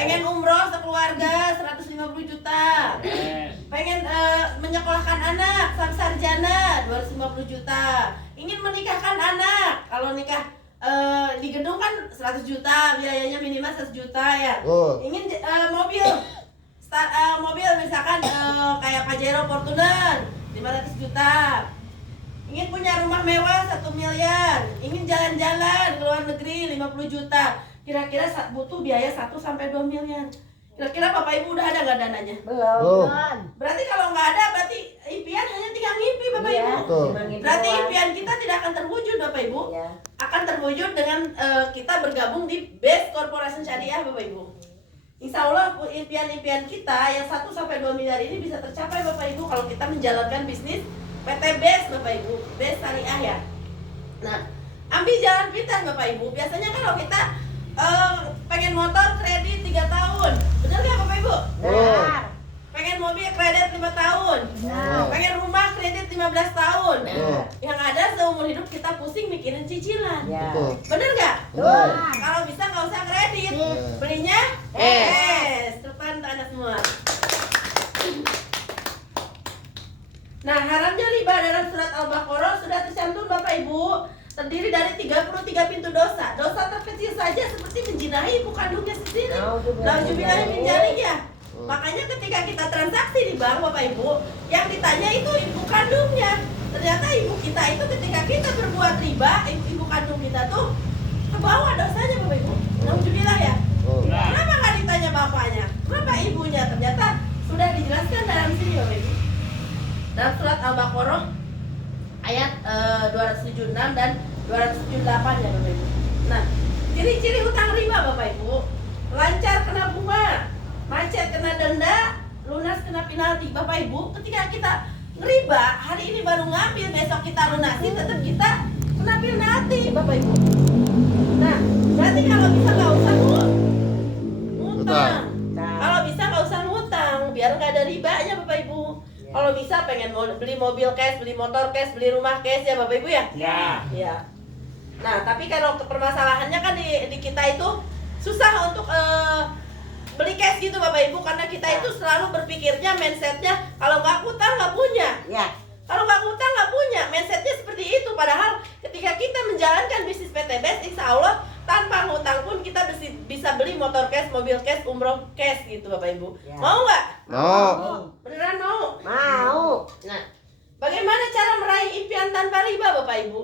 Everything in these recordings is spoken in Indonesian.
Pengen umroh sekeluarga 150 juta. Pengen menyekolahkan anak sampai sarjana 250 juta. Ingin menikahkan anak. Kalau nikah di gedung kan 100 juta, biayanya minimal 100 juta ya. Ingin mobil mobil misalkan kayak Pajero Fortuner 500 juta. Ingin punya rumah mewah 1 miliar. Ingin jalan-jalan ke luar negeri 50 juta. Kira-kira butuh biaya 1 sampai 2 miliar. Kira-kira Bapak Ibu udah ada nggak dananya? Belum. Berarti kalau nggak ada berarti impian hanya tinggal ngimpi Bapak Ibu. Berarti impian kita tidak akan terwujud Bapak Ibu. Akan terwujud dengan kita bergabung di Best Corporation Syariah Bapak Ibu. Insya Allah impian-impian kita yang 1 sampai 2 miliar ini bisa tercapai Bapak Ibu kalau kita menjalankan bisnis PT Best Bapak Ibu, Best Syariah ya. Nah, ambil jalan pintas Bapak Ibu. Biasanya kalau kita pengen motor kredit 3 tahun, benar nggak Bapak Ibu? Benar. Pengen mobil kredit 5 tahun, pengen rumah kredit 15 tahun. Yang ada seumur hidup kita pusing mikirin cicilan. Bener nggak? Kalau bisa nggak usah kredit, belinya depan anak semua. Nah, haramnya riba dalam surat Al-Baqarah sudah tercantum Bapak Ibu, terdiri dari 33 pintu dosa. Dosa terkecil saja seperti menjinahi ibu kandungnya sendiri. Nauzubillahi min dzalik ya. Makanya ketika kita transaksi di bank Bapak Ibu, yang ditanya itu ibu kandungnya. Ternyata ibu kita itu ketika kita berbuat riba, ibu kandung kita tuh ke bawah dosanya Bapak Ibu. Nauzubillah ya. Kenapa nggak ditanya bapaknya? Kenapa ibunya? Ternyata sudah dijelaskan dalam sini Bapak Ibu. Dalam surat Al-Baqarah ayat 276 dan 278 ya Bapak Ibu. Nah, ciri-ciri utang riba Bapak Ibu: lancar kena bunga, macet kena denda, lunas kena penalti. Bapak Ibu, ketika kita riba, hari ini baru ngambil, besok kita lunasi, tetap kita kena penalti Bapak Ibu. Nah, berarti kalau bisa nggak usah ngutang. Kalau bisa nggak usah ngutang, biar nggak ada ribanya Bapak Ibu. Kalau bisa pengen beli mobil cash, beli motor cash, beli rumah cash ya Bapak Ibu ya? Ya. Nah, tapi kalau permasalahannya kan di kita itu susah untuk beli cash gitu Bapak Ibu, karena kita itu selalu berpikirnya mindsetnya kalau nggak utang nggak punya. Kalau nggak utang nggak punya, mindsetnya seperti itu. Padahal ketika kita menjalankan bisnis PT Best, insya Allah tanpa ngutang pun kita bisa beli motor cash, mobil cash, umroh cash gitu Bapak Ibu. Mau nggak? Mau. Beneran mau? Mau. Nah, bagaimana cara meraih impian tanpa riba Bapak Ibu?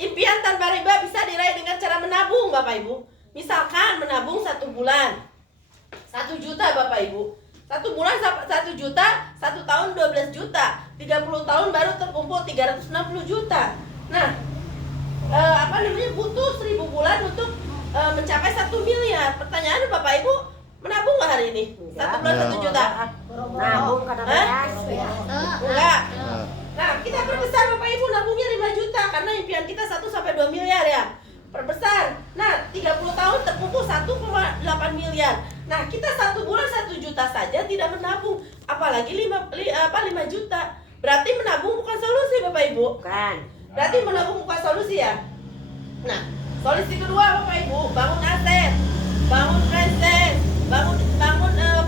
Impian tanpa riba bisa diraih dengan cara menabung Bapak Ibu. Misalkan menabung 1 bulan 1 juta Bapak Ibu. 1 bulan 1 juta, 1 tahun 12 juta, 30 tahun baru terkumpul 360 juta. Nah, butuh 1000 bulan untuk mencapai 1 miliar. Pertanyaan Bapak Ibu, menabung nggak hari ini? 1 bulan 1 juta? Nabung kadang-kadang. Enggak. Nah, kita perbesar Bapak Ibu, nabungnya 5 juta karena impian kita 1 sampai 2 miliar ya. Perbesar. Nah, 30 tahun terkumpul 1,8 miliar. Nah, kita 1 bulan 1 juta saja tidak menabung, apalagi 5 juta. Berarti menabung bukan solusi Bapak Ibu. Bukan. Berarti menabung bukan solusi ya. Nah, solusi kedua Bapak Ibu, bangun aset, bangun franchise, bangun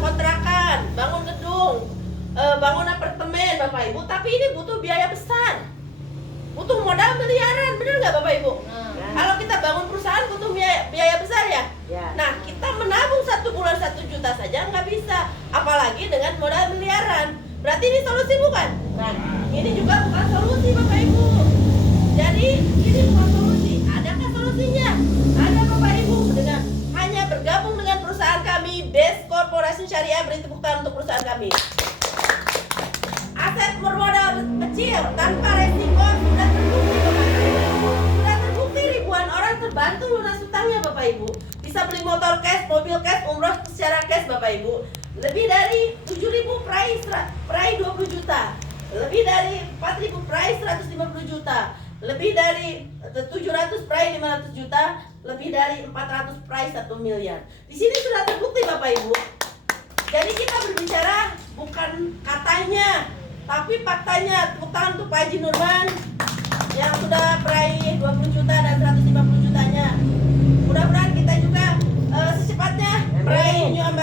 kontrakan, bangun gedung, bangun apartemen Bapak Ibu. Tapi ini butuh biaya besar, butuh modal miliaran, benar nggak Bapak Ibu? Kalau kita bangun perusahaan butuh biaya besar ya. Nah, kita menabung 1 bulan 1 juta saja nggak bisa, apalagi dengan modal miliaran. Berarti ini solusi bukan? Ini juga bukan solusi Bapak Ibu. Jadi ini bukan solusi. Adakah solusinya? Ada Bapak Ibu, dengan hanya bergabung dengan perusahaan kami Best Corporation Syariah. Beri tepuk tangan untuk perusahaan kami. Aset bermodal kecil tanpa resiko sudah terbukti Bapak Ibu. Sudah terbukti ribuan orang terbantu lunas utangnya Bapak Ibu. Bisa beli motor cash, mobil cash, umroh secara cash Bapak Ibu. Lebih dari 7.000 peraih 20 juta. Lebih dari 4.000 peraih 150 juta. Lebih dari 700 peraih 500 juta. Lebih dari 400 peraih 1 miliar. Di sini sudah terbukti Bapak Ibu. Jadi kita berbicara bukan katanya, tapi faktanya. Tepuk tangan untuk Pak Haji Nurman yang sudah peraih 20 juta dan 150 jutanya. Mudah-mudahan kita juga secepatnya meraih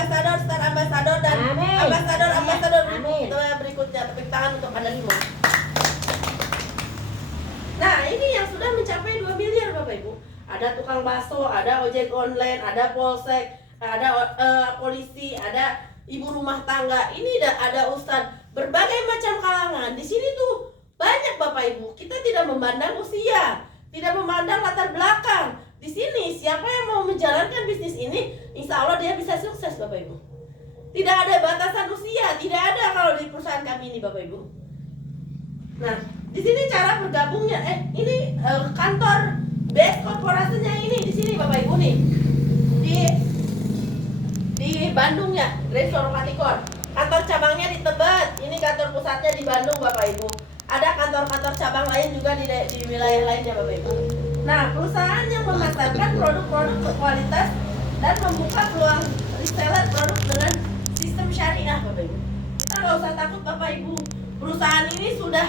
ambasador, star ambasador dan Amin. ambasador Amin. itu yang berikutnya. Tepuk tangan untuk Anda Limo. Nah, ini yang sudah mencapai 2 miliar Bapak Ibu. Ada tukang bakso, ada ojek online, ada polsek, ada polisi, ada ibu rumah tangga. Ini ada ustadz, berbagai macam kalangan. Di sini tuh banyak Bapak Ibu. Kita tidak memandang usia, tidak memandang latar belakang. Di sini siapa yang mau menjalankan bisnis ini, insya Allah dia bisa sukses Bapak Ibu. Tidak ada batasan usia, tidak ada kalau di perusahaan kami ini Bapak Ibu. Nah, di sini cara bergabungnya, ini kantor base korporasinya ini di sini Bapak Ibu nih, di Bandung ya, Resor Patikor. Kantor cabangnya di Tebet, ini kantor pusatnya di Bandung Bapak Ibu. Ada kantor-kantor cabang lain juga di wilayah lainnya Bapak Ibu. Nah, perusahaan yang memasarkan produk-produk berkualitas dan membuka peluang reseller produk dengan sistem syariah Bapak Ibu. Kita nggak usah takut Bapak Ibu. Perusahaan ini sudah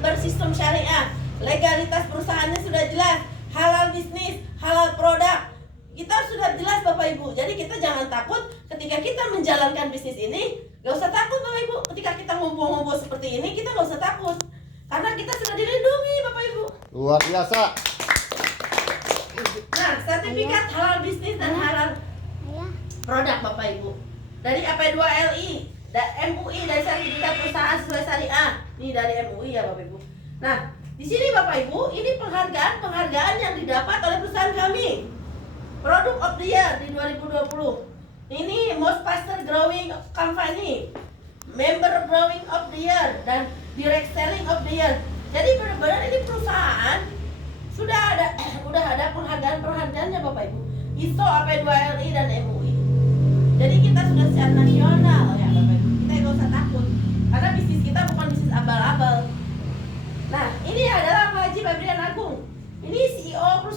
bersistem syariah. Legalitas perusahaannya sudah jelas. Halal bisnis, halal produk. Kita sudah jelas Bapak Ibu. Jadi kita jangan takut ketika kita menjalankan bisnis ini. Gak usah takut Bapak Ibu. Ketika kita ngumpul-ngumpul seperti ini, kita gak usah takut. Karena kita sudah dilindungi Bapak Ibu. Luar biasa. Nah, sertifikat halal bisnis dan halal produk Bapak Ibu. Dari AP2LI, MUI, dari sertifikat perusahaan sesuai syariah. Ini dari MUI ya Bapak Ibu. Nah, di sini Bapak Ibu, ini penghargaan yang didapat oleh perusahaan kami. Product of the Year di 2020. Ini Most Faster Growing Company, Member Growing of the Year, dan Direct Selling of the Year. Jadi benar-benar ini perusahaan udah ada penghargaan-penghargaannya Bapak Ibu. ISO, AP2LI dan MUI. Jadi kita sudah secara nasional ya Bapak Ibu. Kita nggak usah takut. Karena bisnis kita bukan bisnis abal-abal. Nah, ini adalah Pak Haji Febrian Agung. Ini CEO perusahaan